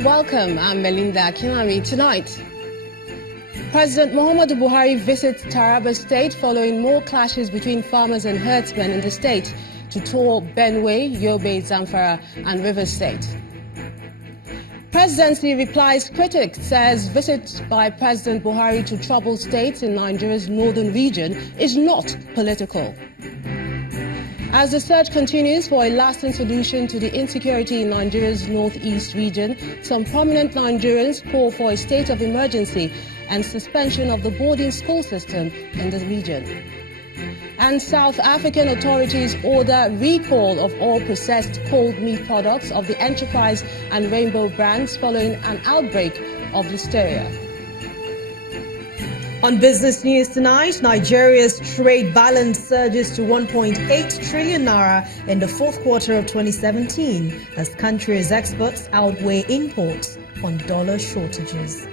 and welcome. I'm Melinda Kinami. Tonight, President Muhammadu Buhari visits Taraba State following more clashes between farmers and herdsmen in the state to tour Benue, Yobe, Zamfara and Rivers State. Presidency replies critics, says visit by President Buhari to troubled states in Nigeria's northern region is not political. As the search continues for a lasting solution to the insecurity in Nigeria's northeast region, some prominent Nigerians call for a state of emergency and suspension of the boarding school system in the region. And South African authorities order recall of all processed cold meat products of the Enterprise and Rainbow brands following an outbreak of listeria. On business news tonight, Nigeria's trade balance surges to 1.8 trillion naira in the fourth quarter of 2017 as country's exports outweigh imports on dollar shortages.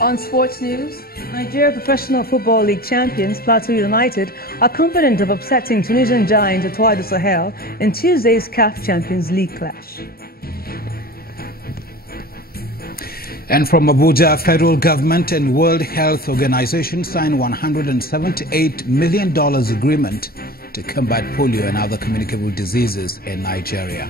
On sports news, Nigeria Professional Football League champions Plateau United are confident of upsetting Tunisian giant Etoile du Sahel in Tuesday's CAF Champions League clash. And from Abuja, federal government and World Health Organization signed $178 million agreement to combat polio and other communicable diseases in Nigeria.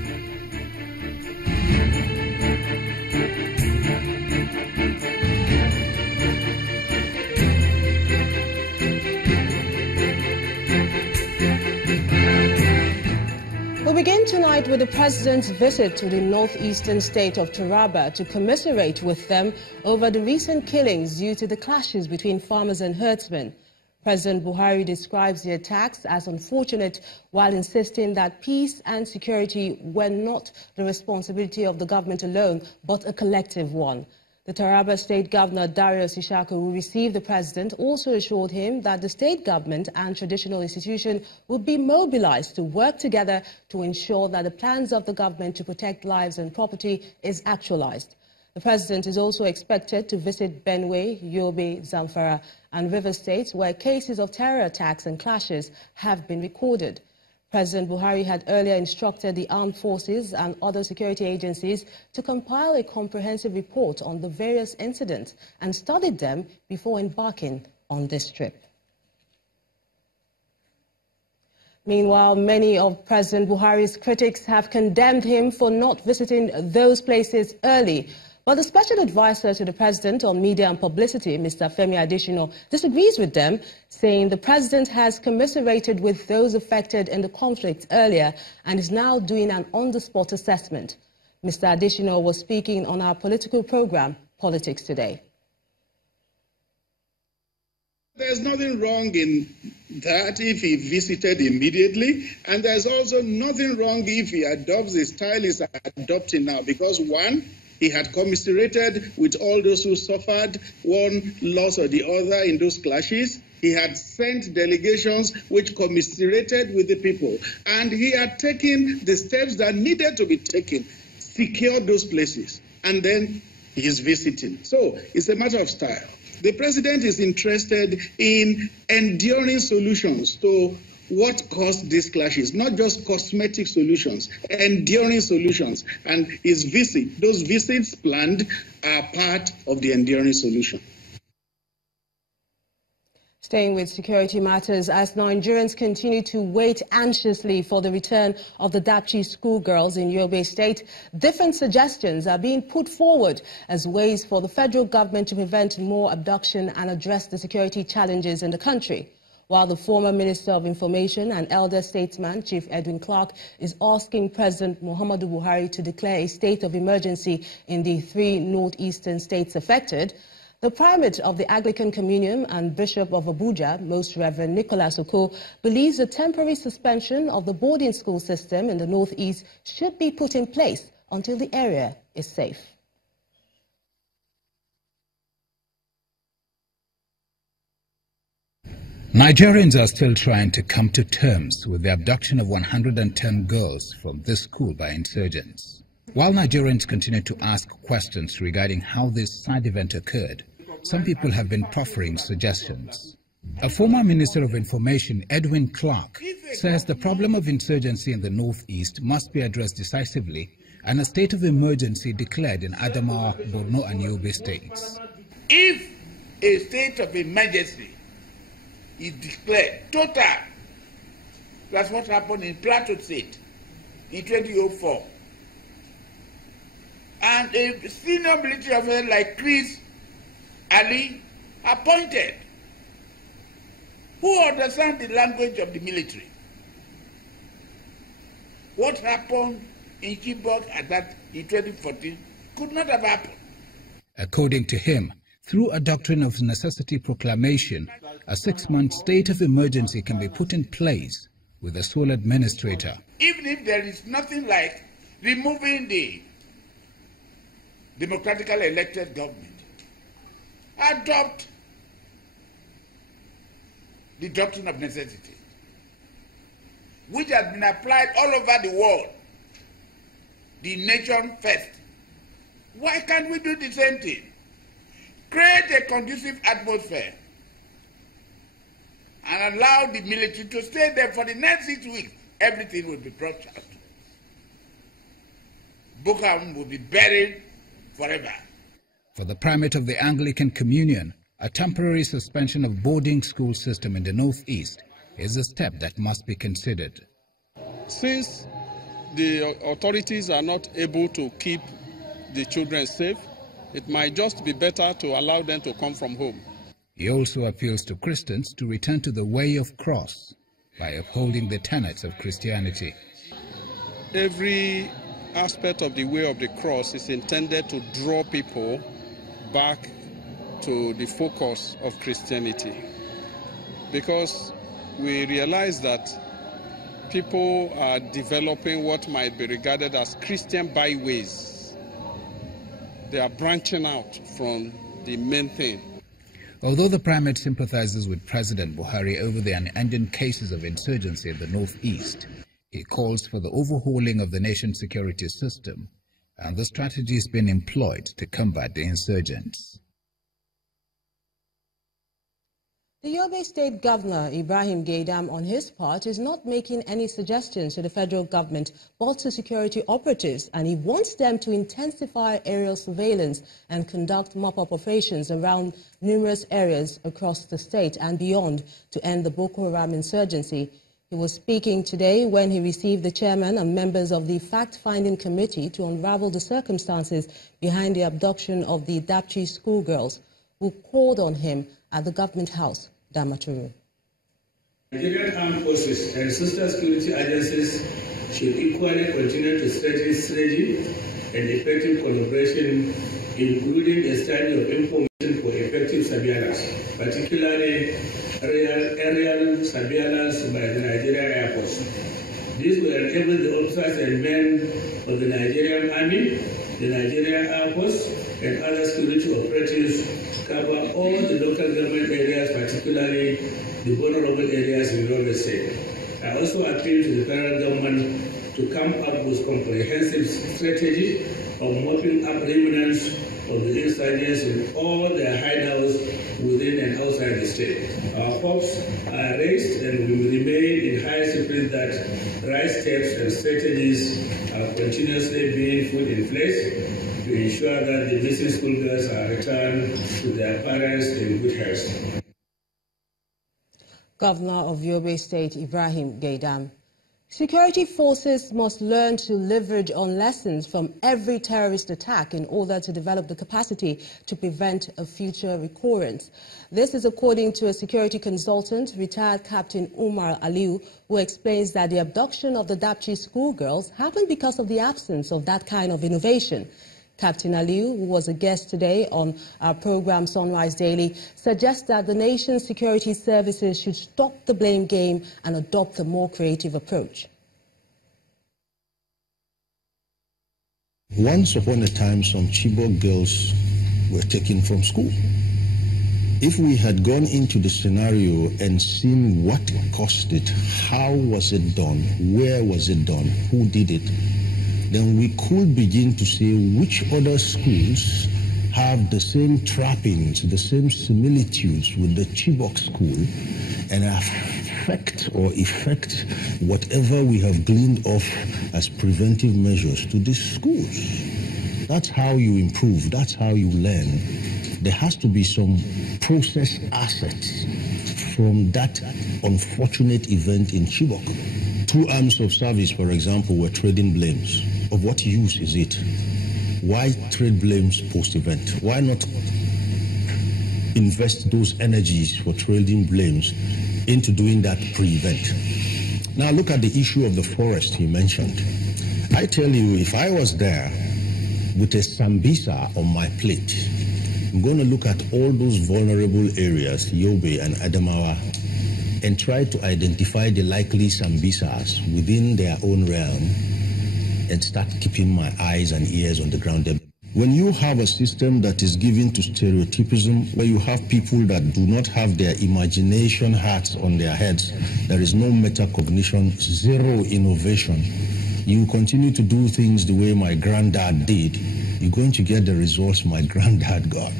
We begin tonight with the President's visit to the northeastern state of Taraba to commiserate with them over the recent killings due to the clashes between farmers and herdsmen. President Buhari describes the attacks as unfortunate while insisting that peace and security were not the responsibility of the government alone, but a collective one. The Taraba State Governor, Darius Ishaku, who received the President, also assured him that the state government and traditional institutions would be mobilized to work together to ensure that the plans of the government to protect lives and property is actualized. The President is also expected to visit Benue, Yobe, Zamfara and Rivers states where cases of terror attacks and clashes have been recorded. President Buhari had earlier instructed the armed forces and other security agencies to compile a comprehensive report on the various incidents and studied them before embarking on this trip. Meanwhile, many of President Buhari's critics have condemned him for not visiting those places early. But the special advisor to the President on media and publicity, Mr. Femi Adesina, disagrees with them, saying the President has commiserated with those affected in the conflict earlier and is now doing an on-the-spot assessment. Mr. Adesina was speaking on our political program, Politics Today. There's nothing wrong in that if he visited immediately, and there's also nothing wrong if he adopts the style he's adopting now, because one, he had commiserated with all those who suffered one loss or the other in those clashes. He had sent delegations which commiserated with the people. And he had taken the steps that needed to be taken, secured those places. And then he is visiting. So it's a matter of style. The President is interested in enduring solutions to what caused these clashes, not just cosmetic solutions, enduring solutions. And his visit, those visits planned are part of the enduring solution. Staying with security matters, as Nigerians continue to wait anxiously for the return of the Dapchi schoolgirls in Yobe State, different suggestions are being put forward as ways for the federal government to prevent more abduction and address the security challenges in the country. While the former Minister of Information and elder statesman, Chief Edwin Clark, is asking President Muhammadu Buhari to declare a state of emergency in the 3 northeastern states affected, the Primate of the Anglican Communion and Bishop of Abuja, Most Reverend Nicholas Oko, believes a temporary suspension of the boarding school system in the northeast should be put in place until the area is safe. Nigerians are still trying to come to terms with the abduction of 110 girls from this school by insurgents. While Nigerians continue to ask questions regarding how this sad event occurred, some people have been proffering suggestions. A former Minister of Information, Edwin Clark, says the problem of insurgency in the northeast must be addressed decisively and a state of emergency declared in Adamawa, Borno and Yobe states. If a state of emergency is declared total, that's what happened in Plateau State in 2004, and a senior military officer like Chris Ali appointed, who understands the language of the military. What happened in Chibok at that in 2014 could not have happened. According to him, through a doctrine of necessity proclamation, a 6-month state of emergency can be put in place with a sole administrator. Even if there is nothing like removing the democratically elected government, adopt the doctrine of necessity, which has been applied all over the world. The nation first. Why can't we do the same thing? Create a conducive atmosphere and allow the military to stay there for the next 6 weeks. Everything will be broadcast. Boko Haram will be buried forever. For the Primate of the Anglican Communion, a temporary suspension of boarding school system in the northeast is a step that must be considered. Since the authorities are not able to keep the children safe, it might just be better to allow them to come from home. He also appeals to Christians to return to the way of cross by upholding the tenets of Christianity. Every aspect of the way of the cross is intended to draw people back to the focus of Christianity, because we realize that people are developing what might be regarded as Christian byways. They are branching out from the main thing. Although the Primate sympathizes with President Buhari over the unending cases of insurgency in the northeast, he calls for the overhauling of the nation's security system and the strategies being employed to combat the insurgents. The Yobe State Governor, Ibrahim Gaidam, on his part, is not making any suggestions to the federal government but to security operatives, and he wants them to intensify aerial surveillance and conduct mop-up operations around numerous areas across the state and beyond to end the Boko Haram insurgency. He was speaking today when he received the chairman and members of the fact-finding committee to unravel the circumstances behind the abduction of the Dapchi schoolgirls, who called on him at the government house, Damaturu. Nigerian armed forces and sister security agencies should equally continue to strengthen strategy and effective collaboration, including a study of information for effective surveillance, particularly aerial surveillance by the Nigerian Air Force. This will enable the officers and men of the Nigerian Army, the Nigerian Air Force, and other security operatives cover all the local government areas, particularly the vulnerable areas in Yobe State. I also appeal to the federal government to come up with comprehensive strategy of mopping up remnants of the insurgents in all their hideouts within and outside the state. Our hopes are raised, and we will remain in high spirit that right steps and strategies are continuously being put in place to ensure that the missing schoolgirls are returned to their parents in good health. Governor of Yobe State, Ibrahim Gaidam. Security forces must learn to leverage on lessons from every terrorist attack in order to develop the capacity to prevent a future recurrence. This is according to a security consultant, retired Captain Umar Aliu, who explains that the abduction of the Dapchi schoolgirls happened because of the absence of that kind of innovation. Captain Aliu, who was a guest today on our program Sunrise Daily, suggests that the nation's security services should stop the blame game and adopt a more creative approach. Once upon a time, some Chibok girls were taken from school. If we had gone into the scenario and seen what caused it, how was it done, where was it done, who did it, then we could begin to see which other schools have the same trappings, the same similitudes with the Chibok school, and affect or effect whatever we have gleaned off as preventive measures to these schools. That's how you improve. That's how you learn. There has to be some process assets from that unfortunate event in Chibok. 2 arms of service, for example, were trading blames. Of what use is it? Why trade blames post-event? Why not invest those energies for trading blames into doing that pre-event? Now look at the issue of the forest he mentioned. I tell you, if I was there with a Sambisa on my plate, I'm going to look at all those vulnerable areas, Yobe and Adamawa, and try to identify the likely Sambisas within their own realm and start keeping my eyes and ears on the ground there. When you have a system that is given to stereotypism, where you have people that do not have their imagination hats on their heads, there is no metacognition, zero innovation, you continue to do things the way my granddad did, you're going to get the results my granddad got.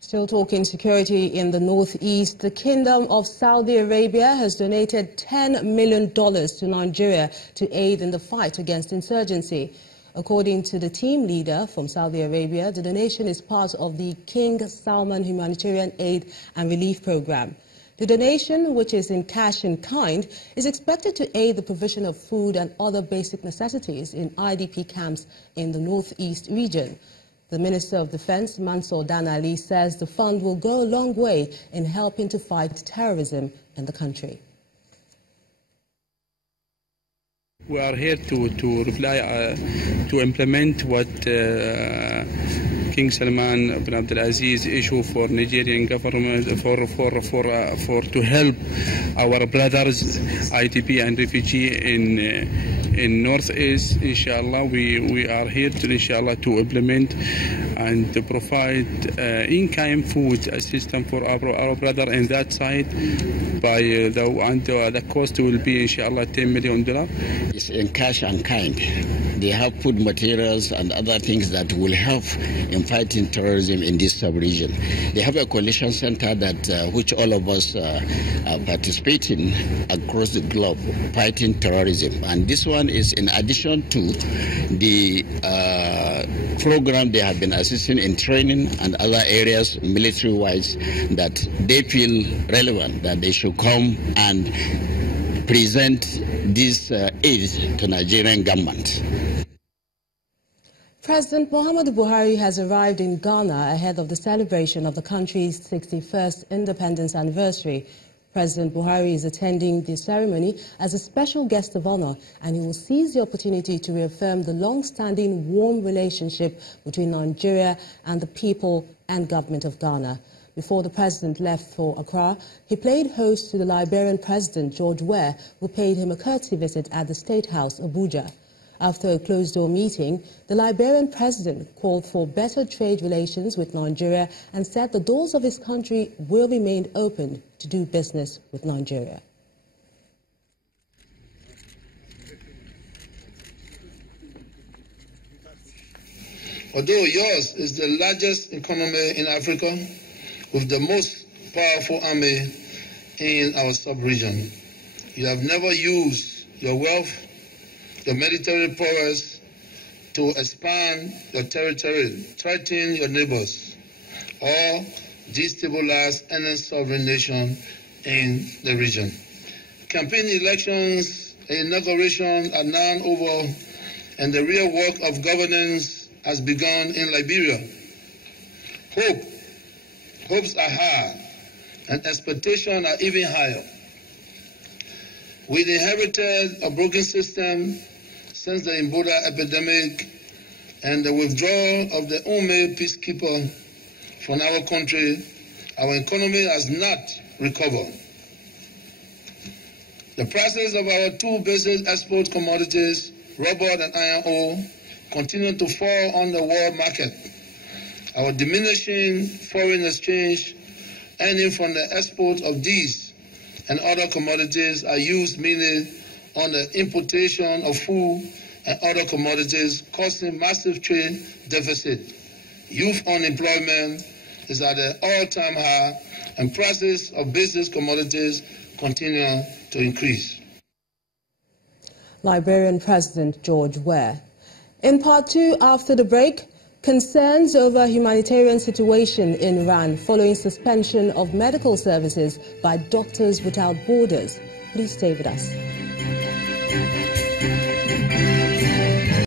Still talking security in the northeast, the Kingdom of Saudi Arabia has donated $10 million to Nigeria to aid in the fight against insurgency. According to the team leader from Saudi Arabia, the donation is part of the King Salman Humanitarian Aid and Relief Program. The donation, which is in cash in kind, is expected to aid the provision of food and other basic necessities in IDP camps in the northeast region. The Minister of Defense, Mansour Dan Ali, says the fund will go a long way in helping to fight terrorism in the country. We are here to reply, to implement what King Salman bin Abdulaziz issued for Nigerian government to help our brothers IDP and refugee in Northeast. Inshallah, we are here to inshallah to implement and to provide in-kind food assistance for our brother in that side. By the cost will be inshallah $10 million. It's in cash and kind. They have food materials and other things that will help in fighting terrorism in this sub-region. They have a coalition center that which all of us are participating across the globe fighting terrorism. And this one is in addition to the program they have been assisting in training and other areas military-wise that they feel relevant, that they should come and present this aid to Nigerian government. President Muhammadu Buhari has arrived in Ghana ahead of the celebration of the country's 61st independence anniversary. President Buhari is attending the ceremony as a special guest of honor, and he will seize the opportunity to reaffirm the long-standing warm relationship between Nigeria and the people and government of Ghana. Before the president left for Accra, he played host to the Liberian President George Weah, who paid him a courtesy visit at the State House, Abuja. After a closed-door meeting, the Liberian president called for better trade relations with Nigeria and said the doors of his country will remain open to do business with Nigeria. Although yours is the largest economy in Africa, with the most powerful army in our sub-region, you have never used your wealth, your military prowess to expand your territory, threaten your neighbors, or destabilize any sovereign nation in the region. Campaign elections and inauguration are now over, and the real work of governance has begun in Liberia. Hopes are high, and expectations are even higher. We inherited a broken system since the Ebola epidemic and the withdrawal of the UME peacekeeper from our country. Our economy has not recovered. The prices of our two basic export commodities, rubber and iron ore, continue to fall on the world market. Our diminishing foreign exchange earning from the export of these and other commodities are used mainly on the importation of food and other commodities, causing massive trade deficit. Youth unemployment is at an all-time high, and prices of basic commodities continue to increase. Liberian President George Weah. In part two, after the break, concerns over humanitarian situation in Iran following suspension of medical services by Doctors Without Borders. Please stay with us.